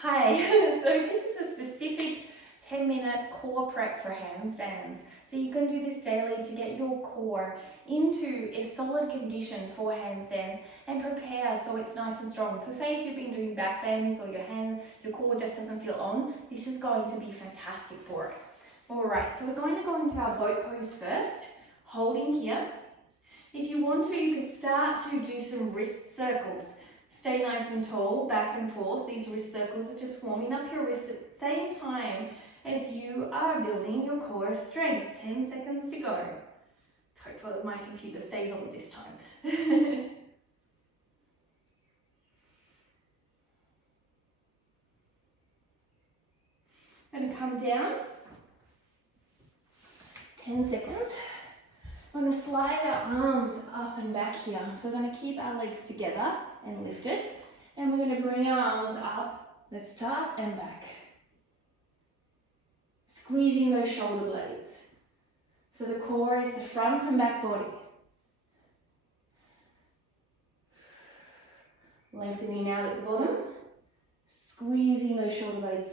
Hi, so this is a specific 10-minute core prep for handstands. So you can do this daily to get your core into a solid condition for handstands and prepare so it's nice and strong. So say if you've been doing back bends or your core just doesn't feel on, this is going to be fantastic for it. Alright, so we're going to go into our boat pose first, holding here. If you want to, you could start to do some wrist circles. Stay nice and tall, back and forth. These wrist circles are just warming up your wrist at the same time as you are building your core strength. 10 seconds to go. Let's hope that my computer stays on this time. I'm going to come down. 10 seconds. I'm going to slide our arms up and back here. So we're going to keep our legs together and lifted. And we're going to bring our arms up. Let's start and back. Squeezing those shoulder blades. So the core is the front and back body. Lengthening out at the bottom. Squeezing those shoulder blades.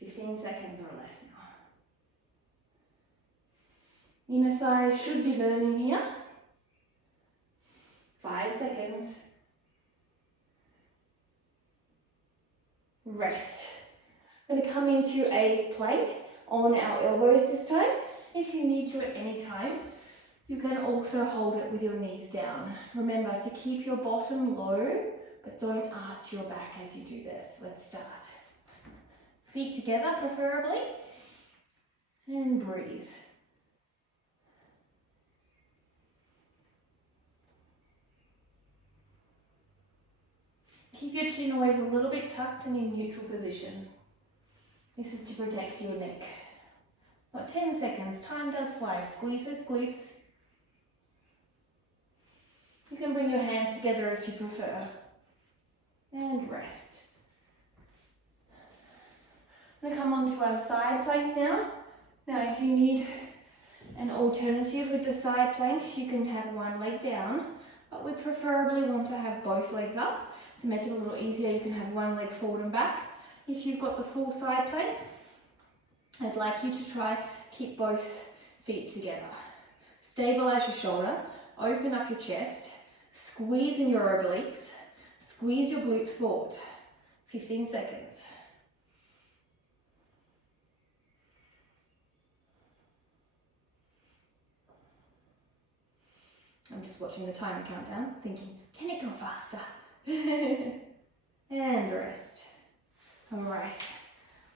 15 seconds or less now. Inner thighs should be burning here. 5 seconds. Rest. We're going to come into a plank on our elbows this time. If you need to at any time, you can also hold it with your knees down. Remember to keep your bottom low, but don't arch your back as you do this. Let's start. Feet together preferably, and breathe. Keep your chin always a little bit tucked and in neutral position. This is to protect your neck. About 10 seconds, time does fly. Squeeze those glutes. You can bring your hands together if you prefer. And rest. I'm going to come onto our side plank now. Now if you need an alternative with the side plank, you can have one leg down, but we preferably want to have both legs up. To make it a little easier, you can have one leg forward and back. If you've got the full side plank, I'd like you to try keep both feet together. Stabilize your shoulder, open up your chest, squeeze in your obliques, squeeze your glutes forward. 15 seconds. I'm just watching the timer countdown, thinking, can it go faster? And rest. Alright,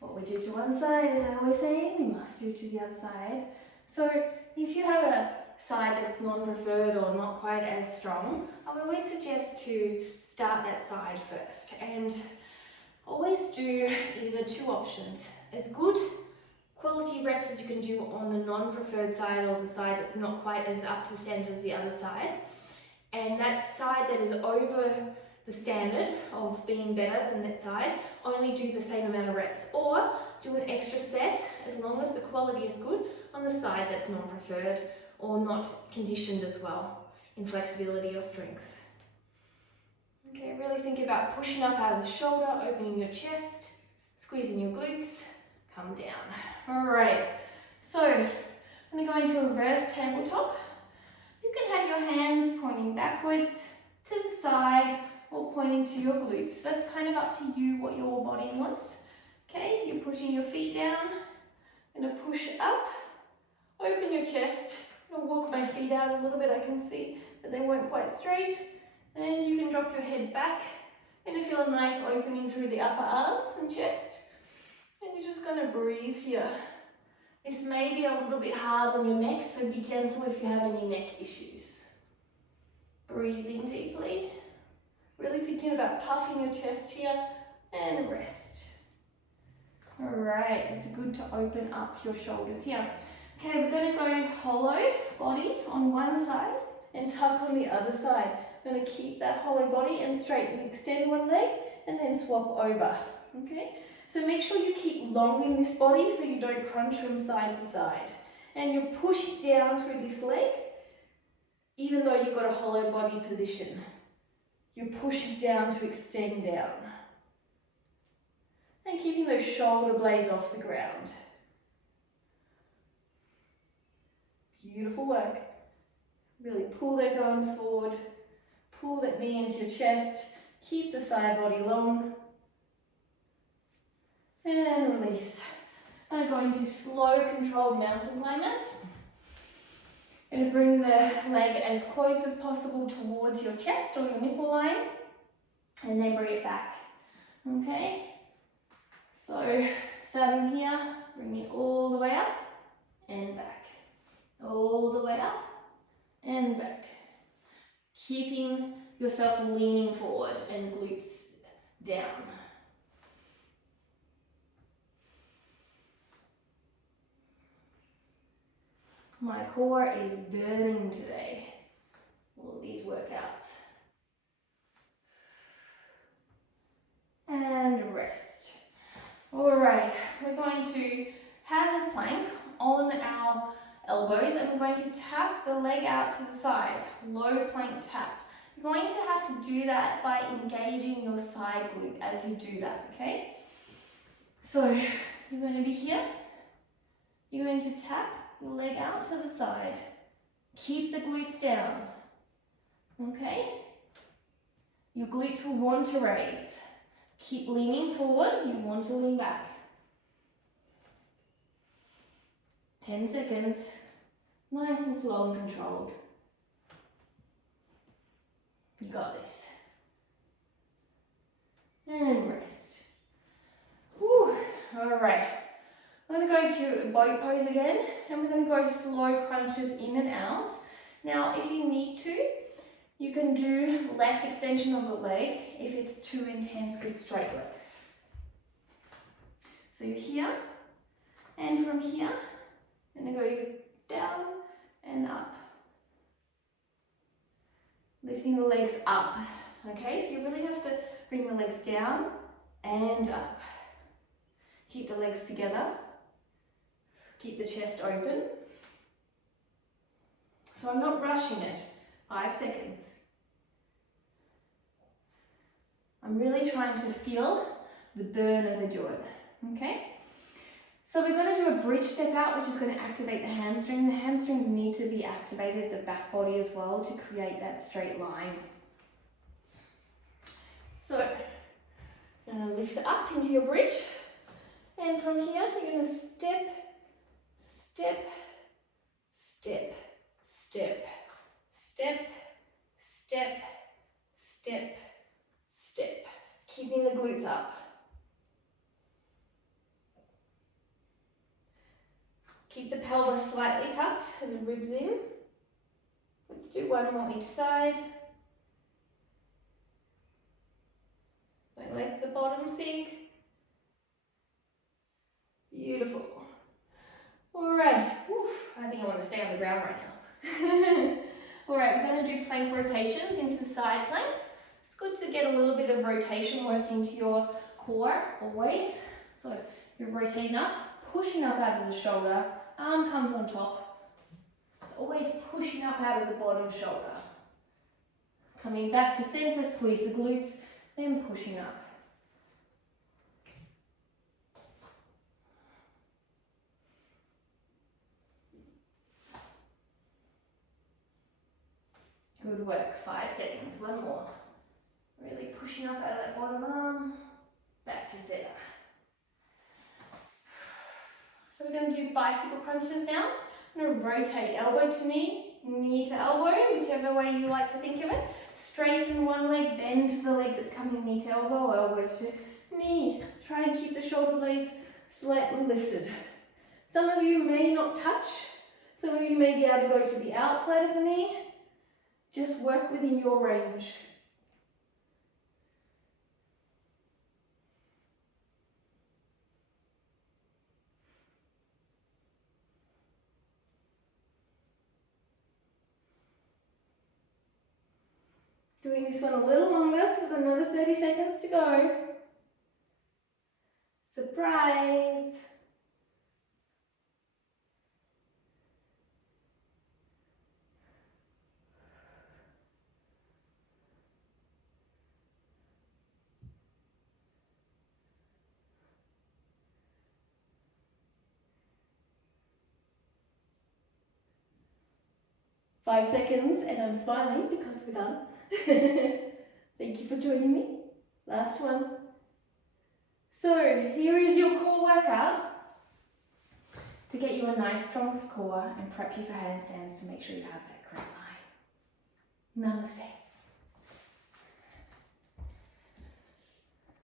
what we do to one side, as I always say, we must do to the other side. So if you have a side that's non-preferred or not quite as strong, I would always suggest to start that side first. And always do either two options. As good quality reps as you can do on the non-preferred side or the side that's not quite as up to standard as the other side. And that side that is over the standard of being better than that side, only do the same amount of reps, or do an extra set as long as the quality is good on the side that's non-preferred or not conditioned as well in flexibility or strength. Okay, really think about pushing up out of the shoulder, opening your chest, squeezing your glutes, come down. Alright, so I'm going to go into a reverse tabletop. You can have your hands pointing backwards to the side or pointing to your glutes. That's kind of up to you what your body wants. Okay, you're pushing your feet down. I'm going to push up, open your chest. I'm going to walk my feet out a little bit. I can see that they weren't quite straight. And you can drop your head back. You're going to feel a nice opening through the upper arms and chest. And you're just going to breathe here. This may be a little bit hard on your neck, so be gentle if you have any neck issues. Breathing deeply. Really thinking about puffing your chest here, and rest. Alright, it's good to open up your shoulders here. Okay, we're going to go hollow body on one side and tuck on the other side. We're going to keep that hollow body and straighten, extend one leg and then swap over. Okay, so make sure you keep long in this body so you don't crunch from side to side. And you push down through this leg even though you've got a hollow body position. You're pushing down to extend down. and keeping those shoulder blades off the ground. Beautiful work. Really pull those arms forward, pull that knee into your chest, keep the side body long, and release. I'm going to slow controlled mountain climbers. Going to bring the leg as close as possible towards your chest or your nipple line, and then bring it back. Okay? So, starting here, bring it all the way up and back. All the way up and back. Keeping yourself leaning forward and glutes down. My core is burning today. All these workouts. And rest. Alright, we're going to have this plank on our elbows and we're going to tap the leg out to the side. Low plank tap. You're going to have to do that by engaging your side glute as you do that, okay? So, you're going to be here. You're going to tap your leg out to the side. Keep the glutes down, okay? Your glutes will want to raise. Keep leaning forward, you want to lean back. 10 seconds, nice and slow and controlled. You got this. And rest. Whew. All right. We're going to go to boat pose again, and we're going to go slow crunches in and out. Now, if you need to, you can do less extension of the leg if it's too intense with straight legs. So you're here, and from here, I'm going to go down and up. Lifting the legs up, okay? So you really have to bring the legs down and up. Keep the legs together. Keep the chest open. So I'm not rushing it. 5 seconds. I'm really trying to feel the burn as I do it, okay? So we're going to do a bridge step out, which is going to activate the hamstring. The hamstrings need to be activated, the back body as well, to create that straight line. So, you're going to lift up into your bridge. And from here, you're going to step, step, step, step, step, step, step, step. Keeping the glutes up. Keep the pelvis slightly tucked and the ribs in. Let's do one more each side. Don't let the bottom sink. Beautiful. Alright, I think I want to stay on the ground right now. Alright, we're going to do plank rotations into side plank. It's good to get a little bit of rotation working to your core always. So you're rotating up, pushing up out of the shoulder, arm comes on top. Always pushing up out of the bottom shoulder. Coming back to center, squeeze the glutes, then pushing up. Good work, 5 seconds, one more. Really pushing up out of that bottom arm, back to center. So we're going to do bicycle crunches now. I'm going to rotate elbow to knee, knee to elbow, whichever way you like to think of it. Straighten one leg, bend the leg that's coming knee to elbow, elbow to knee. Try and keep the shoulder blades slightly lifted. Some of you may not touch. Some of you may be able to go to the outside of the knee. Just work within your range. Doing this one a little longer, so we've got another 30 seconds to go. Surprise! 5 seconds and I'm smiling because we're done. Thank you for joining me. Last one. So here is your core workout to get you a nice strong core and prep you for handstands to make sure you have that correct line. Namaste.